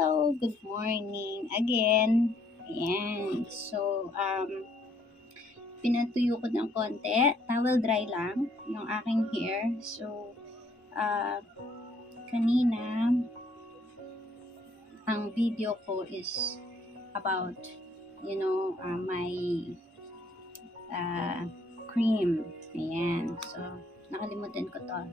Hello, good morning again. Ayan. So, pinatuyo ko ng konti. Towel dry lang yung aking hair. So, uh, kanina, ang video ko is about, my uh, cream. Ayan. So, nakalimutan ko to.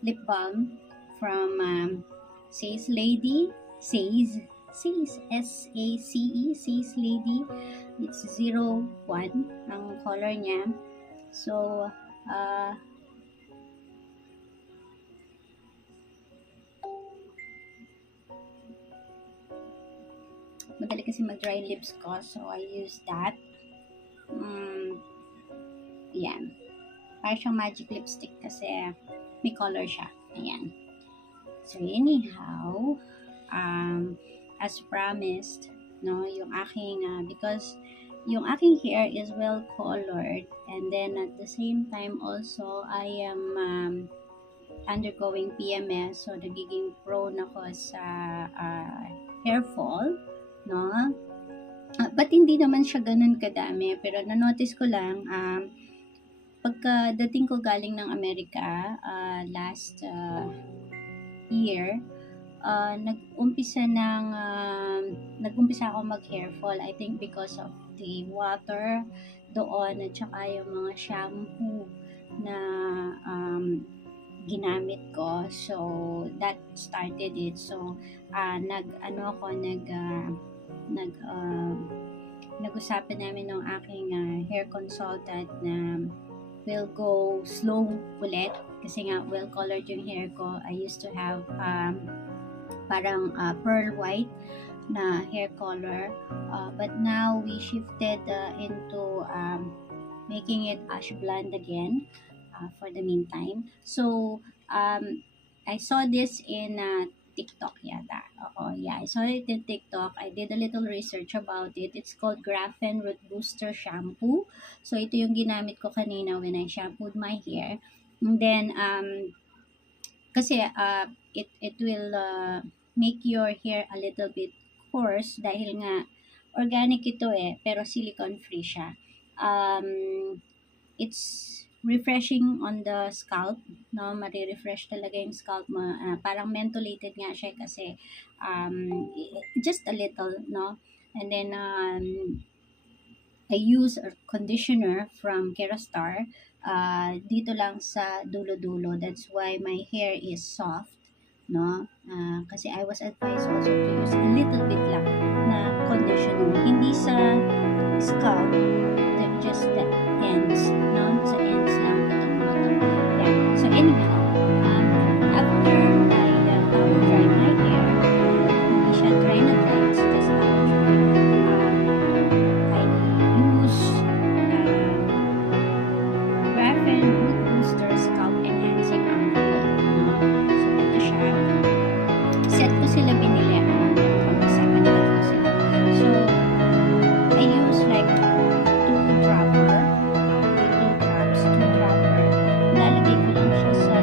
Lip balm from Says Lady. Says S-A-C-E, Says Lady. It's 01 ang color niya. So, madali kasi mag-dry lips ko. So, I use that. Yan. Parang siyang magic lipstick kasi may color siya. Ayan. So, anyhow, as promised, no, yung aking, because yung aking hair is well colored, and then at the same time also, I am undergoing PMS, so nagiging prone ako sa hair fall, no? But hindi naman siya ganun kadami, pero na-notice ko lang, pagkadating ko galing ng Amerika, last year, nag-umpisa ako mag-hair fall. I think because of the water doon at saka yung mga shampoo na ginamit ko. So, that started it. So, nag-usapan namin ng aking hair consultant na will go slow ulit kasi nga well colored yung hair ko. I used to have parang pearl white na hair color, but now we shifted into making it ash blonde again for the meantime. So I saw this in TikTok yata. I saw it in TikTok. I did a little research about it. It's called Grafen Root Booster Shampoo. So, ito yung ginamit ko kanina when I shampooed my hair. And then, kasi it will make your hair a little bit coarse dahil nga organic ito pero silicone free siya. It's refreshing on the scalp, no? Mari-refresh talaga yung scalp mo. Parang mentholated nga siya kasi just a little, no? And then I use a conditioner from Kerastase dito lang sa dulo-dulo. That's why my hair is soft, no? Kasi I was advised also to use a little bit lang na conditioner. Hindi sa scalp, just the ends, no? Sa ends lang itong mga to. Yeah. So anyhow, after I towel dry my hair, hindi siya dry na dry, it's just towel dry. I use Grafen Root Booster Scalp Enhancing Ampoule, no? So ito siya. Set ko sila binili. Pag-isa, tatlo sila. So I use like 2 drops. Lalagay ko lang siya sa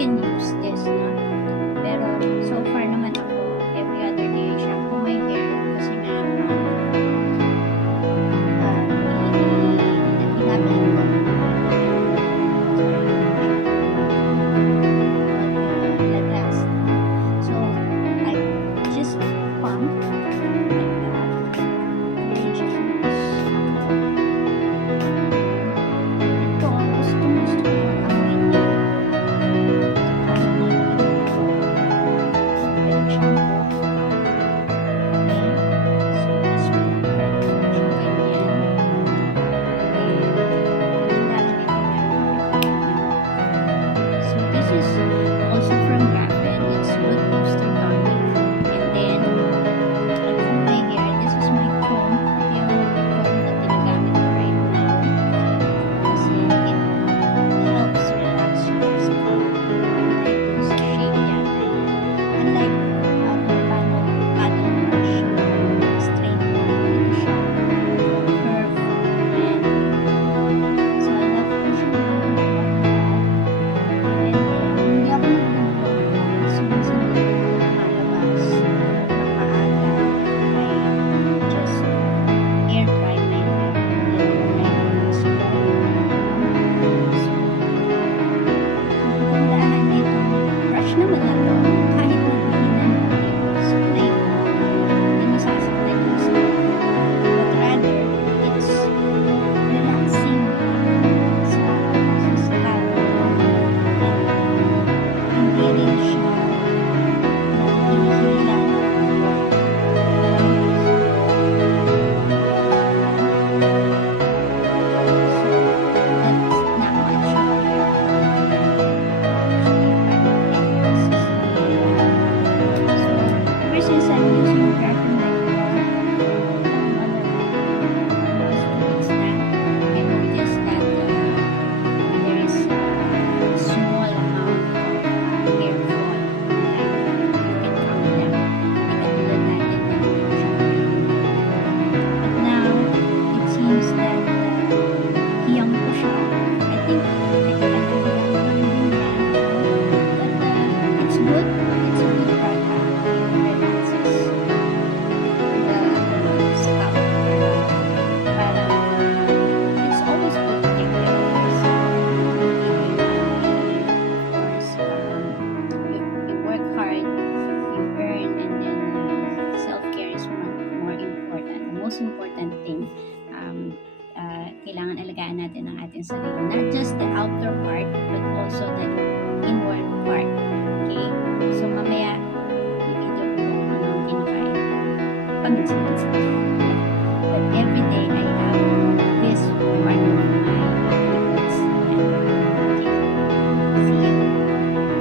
can use this, no? Pero so far naman ako, every other day I shampoo my hair kasi nga ginagalan ko lagas. So I just pump like that. I just ito, gusto ko yung amoy niya. This is also from Grafen. It's good boosting tonic. And then, for my hair, this is my comb. Yung comb na ginagamit ko right now. Kasi it helps relax your scalp. Like sa shape yan. Unlike paddle brush, straight line siya. Curve. And so I love ko siya. Hindi ako nagdamdam. So, minsan hindi ko lumalabas ng maaga. I just air dry my hair. So, ang kagandahan nito, brush naman na to. Kahit magbihinan mo yung supply mo, hindi masasaktan yung scalp mo. But rather, it's relaxing sa scalp mo. Hindi rin siya nahihilan. That's not much of so ever since I'm using Grafen before, almost 2 weeks na, I noticed that there is a small amount of hair fall. Like, you can count them. Hindi katulad natin na but now, it seems that hiyang ko siya. I think nagkakaroon din yan. But it's good. It's a good product. It relaxes the scalp. Parang it's always good to take care of yourself. Of course, you work hard, you earn, and then self-care is more important. The most important thing, kailangan alagaan natin ang ating sarili. Not just the outer part, but also the inward part. Okay? So, mamaya, i-video ko kung ano ang kinakain ko. Paminsan-minsan. But every